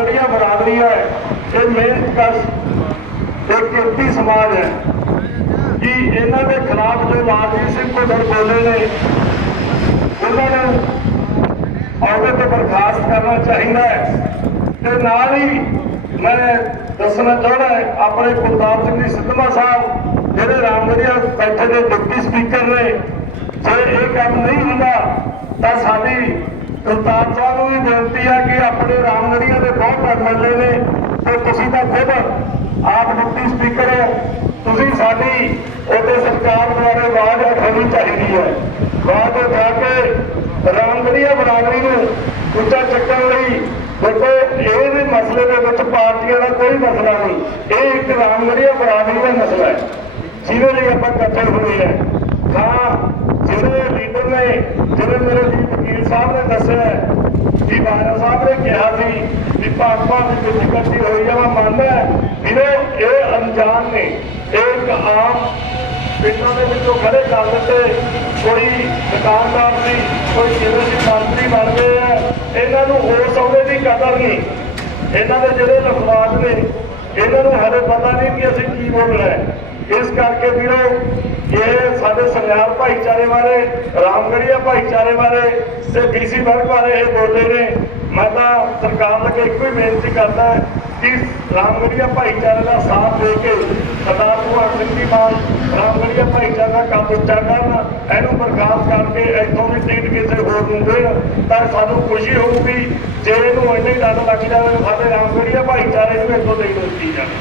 ਰਾਮਗੜੀਆ ਬਰਾਦਰੀ ਹੈ। ਇਹ ਮਿਹਨਤ ਕਸ਼ ਇਹ ਕਿਰਤੀ ਸਮਾਜ ਹੈ। ਕਿ ਇਹਨਾਂ ਦੇ ਖਿਲਾਫ ਜੋ ਲਾਲਜੀਤ ਸਿੰਘ ਭੁੱਲਰ ਬੋਲੇ ਨੇ, ਉਹਨਾਂ ਨੂੰ ਅਹੁਦੇ ਤੋਂ ਬਰਖਾਸਤ ਕਰਨਾ ਚਾਹੀਦਾ ਹੈ। ਤੇ ਨਾਲ ਹੀ ਮੈਂ ਦੱਸਣਾ ਚਾਹੁੰਦਾ ਆਪਣੇ ਕੁਲਤਾਰ ਸਿੰਘ ਜੀ ਸਿੱਧਵਾਂ ਸਾਹਿਬ, ਜਿਹੜੇ ਰਾਮਗੜੀਆ ਬੈਠੇ ਦੇ ਡਿਪਟੀ ਸਪੀਕਰ ਨੇ, ਜੇ ਇਹ ਕੰਮ ਨਹੀਂ ਹੁੰਦਾ, ਤਾਂ ਸਾਡੀ ਕੁਲਤਾਰ ਸਾਹਿਬ ਨੂੰ ਵੀ ਬੇਨਤੀ ਹੈ ਕਿ ਆਪਣੇ ਰਾਮਗੜੀਆ ਦੇ ਬਹੁਤ ਐਮਐਲਏ ਨੇ ਤੇ ਤੁਸੀਂ ਤਾਂ ਖੁਦ ਆਪ ਡਿਪਟੀ ਸਪੀਕਰ ਹੋ। ਤੁਸੀਂ ਸਾਡੀ ਉਹਦੇ ਸਰਕਾਰ ਦੁਆਰਾ ਆਵਾਜ਼ ਉਠਾਉਣੀ ਚਾਹੀਦੀ ਹੈ। ਆਵਾਜ਼ ਉਠਾ ਕੇ ਰਾਮਗੜੀਆ ਬਰਾਦਰੀ ਨੂੰ ਉੱਚਾ ਚੱਕਣ ਲਈ ਦੇਖੋ, ਇਹ ਵੀ ਮਸਲੇ ਦੇ ਵਿੱਚ ਪਾਰਟੀਆਂ ਦਾ ਕੋਈ ਮਸਲਾ ਨਹੀਂ। ਇਹ ਇੱਕ ਰਾਮਗੜੀਆ ਬਰਾਦਰੀ ਦਾ ਮਸਲਾ ਹੈ। ਜਿਹਦੇ ਲਈ ਆਪਾਂ ਇਕੱਠੇ ਹੋਏ ਹਾਂ ਹਾਂ ਜਿਹੜੇ ਲੀਡਰ ਨੇ ਜਿਹੜੇ ਮੇਰੇ ਜੀ ਵਕੀਲ ਸਾਹਿਬ ਨੇ ਦੱਸਿਆ ਹੈ ਕਿ ਬਾਜਾ ਸਾਹਿਬ ਨੇ ਕਿਹਾ ਸੀ ਕਿ ਭਾਜਪਾ ਦੀ ਵਿੱਚ ਇਕੱਠੀ ਹੋਈ ਆ, ਮੈਂ ਮੰਨਦਾ ਵੀਰੋ ਇਹ ਅਣਜਾਣ ਨੇ। ਇੱਕ ਆਮ ਪਿੰਡਾਂ ਦੇ ਵਿੱਚੋਂ ਖੜੇ ਕਰ ਦਿੱਤੇ। ਕੋਈ ਦੁਕਾਨਦਾਰ ਸੀ ਕੋਈ ਜਿਵੇਂ ਸੀ ਮੰਤਰੀ ਬਣ ਗਏ ਆ। ਇਹਨਾਂ ਨੂੰ ਹੋਰ ਸੌਦੇ ਦੀ ਕਦਰ ਨਹੀਂ। ਇਹਨਾਂ ਦੇ ਜਿਹੜੇ ਲਫਜ਼ਾਤ ਨੇ, ਇਹਨਾਂ ਨੂੰ ਹਰੇ ਪਤਾ ਨਹੀਂ ਕਿ ਅਸੀਂ ਕੀ ਬੋਲਣਾ ਹੈ। ਇਸ ਕਰਕੇ ਵੀਰੋ ਇਹ ਸਾਡੇ ਸੰਗਿਆਰ ਭਾਈਚਾਰੇ ਬਾਰੇ, ਰਾਮਗੜੀਆ ਭਾਈਚਾਰੇ ਬਾਰੇ ਤੇ ਬੀਸੀ ਵਰਗ ਬਾਰੇ ਇਹ ਬੋਲੇ ਨੇ ਮੈਂ ਤਾਂ ਸਰਕਾਰ ਅੱਗੇ ਇੱਕੋ ਹੀ ਬੇਨਤੀ ਕਰਦਾ ਕਿ ਰਾਮਗੜੀਆ ਭਾਈਚਾਰੇ ਦਾ ਸਾਥ ਦੇ ਕੇ ਸਰਦਾਰ ਭਗਵੰਤ ਸਿੰਘ ਜੀ ਮਾਨ ਰਾਮਗੜੀਆ ਭਾਈਚਾਰੇ ਦਾ ਕੰਮ ਉੱਚਾ ਕਰਨ, ਇਹਨੂੰ ਬਰਖਾਸਤ ਕਰਕੇ ਇੱਥੋਂ ਵੀ ਟਿਕਟ ਕਿਸੇ ਹੋਰ ਨੂੰ ਦੇਣ, ਤਾਂ ਸਾਨੂੰ ਖੁਸ਼ੀ ਹੋਊਗੀ ਜੇ ਇਹਨੂੰ ਇੰਨੇ ਡਰ ਲੱਗ ਜਾਵੇ, ਸਾਡੇ ਰਾਮਗੜੀਆ ਭਾਈਚਾਰੇ ਨੂੰ ਇੱਥੋਂ ਨਹੀਂ ਦਿੱਤੀ ਜਾਵੇ।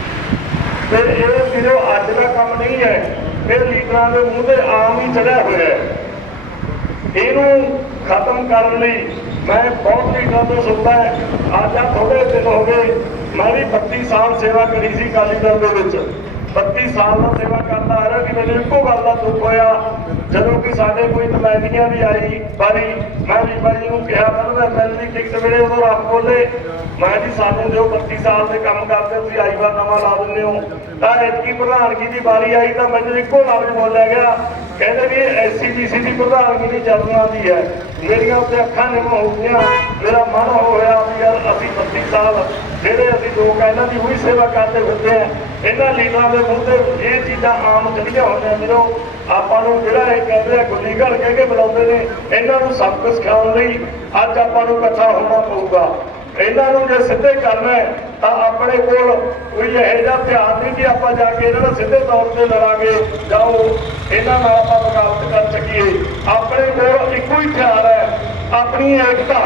ਤੇ ਇਹ ਵੀਰੋ, ਅੱਜ ਦਾ ਕੰਮ ਨਹੀਂ ਹੈ। ਇਹ ਲੀਡਰਾਂ ਦੇ ਮੂੰਹ ਤੇ ਆਮ ਹੀ ਚੜਿਆ ਹੋਇਆ ਹੈ। ਇਹਨੂੰ ਖਤਮ ਕਰਨ ਲਈ ਮੈਂ ਬਹੁਤ ਲੀਡਰਾਂ ਤੋਂ ਸੁਣਦਾ ਅੱਜ ਆ ਥੋੜੇ ਦਿਨ ਹੋ ਗਏ, ਮੈਂ ਵੀ 32 ਸਾਲ ਸੇਵਾ ਕਰੀ ਸੀ ਅਕਾਲੀ ਦਲ ਦੇ ਵਿੱਚ। 32 ਸਾਲ ਦਾ ਸੇਵਾ ਕਰਦਾ ਆ ਰਿਹਾ ਕਿ ਮੈਨੂੰ ਇੱਕੋ ਗੱਲ ਦਾ ਦੁੱਖ ਹੋਇਆ। ਜਦੋਂ ਕਿ ਸਾਡੇ ਕੋਈ ਨੁਮਾਇੰਦਗੀਆਂ ਵੀ ਆਈ ਬਾਰੀ ਮੈਂ ਵੀ ਬਾਈ ਨੂੰ ਕਿਹਾ ਮੈਂ ਐਮਐਲ ਦੀ ਟਿਕਟ ਵੇਲੇ ਉਦੋਂ ਰੱਬ ਬੋਲੇ। ਮੈਂ ਜੀ, ਸਾਨੂੰ ਜੋ 32 ਸਾਲ ਦੇ ਕੰਮ ਕਰਦੇ ਤੁਸੀਂ ਆਈ ਵਾਰ ਨਵਾਂ ਲਾ ਦਿੰਦੇ ਹੋ। ਤਾਂ ਐਤਕੀ ਪ੍ਰਧਾਨਗੀ ਦੀ ਵਾਰੀ ਆਈ ਤਾਂ ਮੈਨੂੰ ਇੱਕੋ ਲਫ਼ਜ਼ ਬੋਲਿਆ ਗਿਆ। ਕਹਿੰਦੇ ਵੀ ਐਸਸੀਬੀਸੀ ਦੀ ਪ੍ਰਧਾਨਗੀ ਨਹੀਂ ਦੀ ਹੈ। ਮੇਰੀਆਂ ਉੱਤੇ ਅੱਖਾਂ ਨਿਮ ਹੋ ਗਈਆਂ ਮੇਰਾ ਮਨ ਹੋਇਆ ਵੀ ਯਾਰ ਅਸੀਂ 32 ਸਾਲ ਜਿਹੜੇ ਅਸੀਂ ਲੋਕ ਆ ਇਹਨਾਂ ਦੀ ਉਹੀ ਸੇਵਾ ਕਰਦੇ ਫਿਰਦੇ ਆ। ਇਹਨਾਂ ਲੀਡਰਾਂ ਦੇ ਮੂੰਹ ਤੇ ਇਹ ਚੀਜ਼ਾਂ ਆਮ ਚੜੀਆਂ ਹੋਈਆਂ ਵੀਰੋ ਆਪਾਂ ਨੂੰ ਜਿਹੜਾ ਇਹ ਕਹਿੰਦੇ ਆ ਗੁੱਲੀ ਘੜ ਕਹਿ ਕੇ ਬੁਲਾਉਂਦੇ ਨੇ, ਇਹਨਾਂ ਨੂੰ ਸਬਕ ਸਿਖਾਉਣ ਲਈ ਅੱਜ ਆਪਾਂ ਨੂੰ ਇਕੱਠਾ ਹੋਣਾ ਪਊਗਾ। ਇਹਨਾਂ ਨੂੰ ਜੇ ਸਿੱਧੇ ਕਰਨਾ ਤਾਂ ਆਪਣੇ ਕੋਲ ਕੋਈ ਇਹੋ ਜਿਹਾ ਧਿਆਨ ਨਹੀਂ ਕਿ ਆਪਾਂ ਜਾ ਕੇ ਇਹਨਾਂ ਨਾਲ ਸਿੱਧੇ ਤੌਰ ਤੇ ਲੜਾਂਗੇ ਜਾਓ ਇਹਨਾਂ ਨਾਲ ਆਪਾਂ ਮੁਕਾਬਲਾ ਕਰ ਸਕੀਏ। ਆਪਣੇ ਕੋਲ ਇੱਕੋ ਹੀ ਹਥਿਆਰ ਹੈ, ਆਪਣੀ ਏਕਤਾ।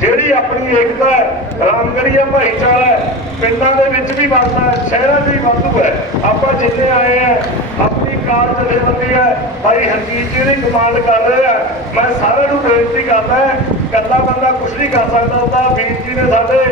ਜਿਹੜੀ ਆਪਣੀ ਏਕਤਾ ਹੈ ਰਾਮਗੜੀਆ ਭਾਈਚਾਰਾ ਹੈ, ਪਿੰਡਾਂ ਦੇ ਵਿੱਚ ਵੀ ਵੱਸਦਾ ਹੈ, ਸ਼ਹਿਰਾਂ 'ਚ ਵੀ ਵਾਧੂ ਹੈ। ਆਪਾਂ ਜਿੱਥੇ ਆਏ ਆ ਆਪਣੀ ਕਾਰ ਜਥੇਬੰਦੀ ਹੈ। ਭਾਈ ਹਰਜੀਤ ਜੀ ਦੀ ਕਮਾਂਡ ਕਰ ਰਹੇ ਆ ਮੈਂ ਸਾਰਿਆਂ ਨੂੰ ਬੇਨਤੀ ਕਰਦਾ ਕੱਲਾ ਬੰਦਾ ਕੁਝ ਨਹੀਂ ਕਰ ਸਕਦਾ। ਉਹਦਾ ਵੀਰ ਜੀ ਨੇ ਸਾਡੇ